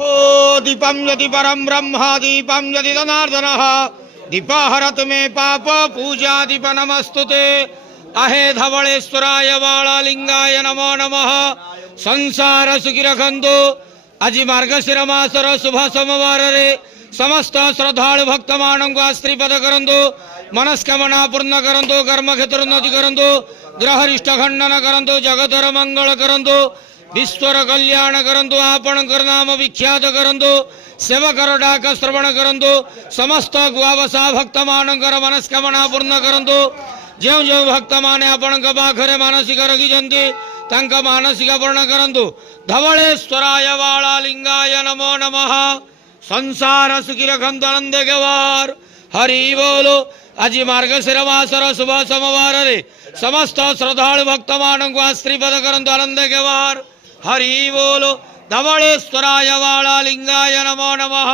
ओ दीपं यदि परं ब्रह्म दीपं यदि जनार्दनः दीपहरतु मे पाप पूजा दीप नमस्तुते अहे धवलेश्वराय बालालिंगाय नमो नमः। संसार सुखी रखंतु। आज मार्गशीर मासर शुभ सोमवार रे समस्त श्रद्धालु भक्त मानक आश्रीपद करंतु। मनस्कामना पूर्ण करंतु। कर्म क्षेत्र उन्नति करंतु। ग्रहरिष्ट खंडन करंतु। जगतर मंगल करंतु। विश्वर कल्याण करंतु। आपण नाम विख्यात करंतु। सेवकर डाक श्रवण करंतु। समस्त गुआवसा भक्त मानकर मनस्कामना पूर्ण करंतु। जो जो भक्त माने आपण पाखरे मानसिक रखिछन्ति तांका मानसिक पूर्ण करंतु। धवलेश्वराय बालालिंगाय नमो नमः। संसार सुखी रखंतु आनंद गवार हरि बोलो। आज मार्गशीर मासर शुभ सोमवार रे समस्त श्रद्धालु भक्त मानक आश्रीपद करंतु आनंद गवार हरि बोलो। धवलेश्वराय बालालिंगाय नमो नमः।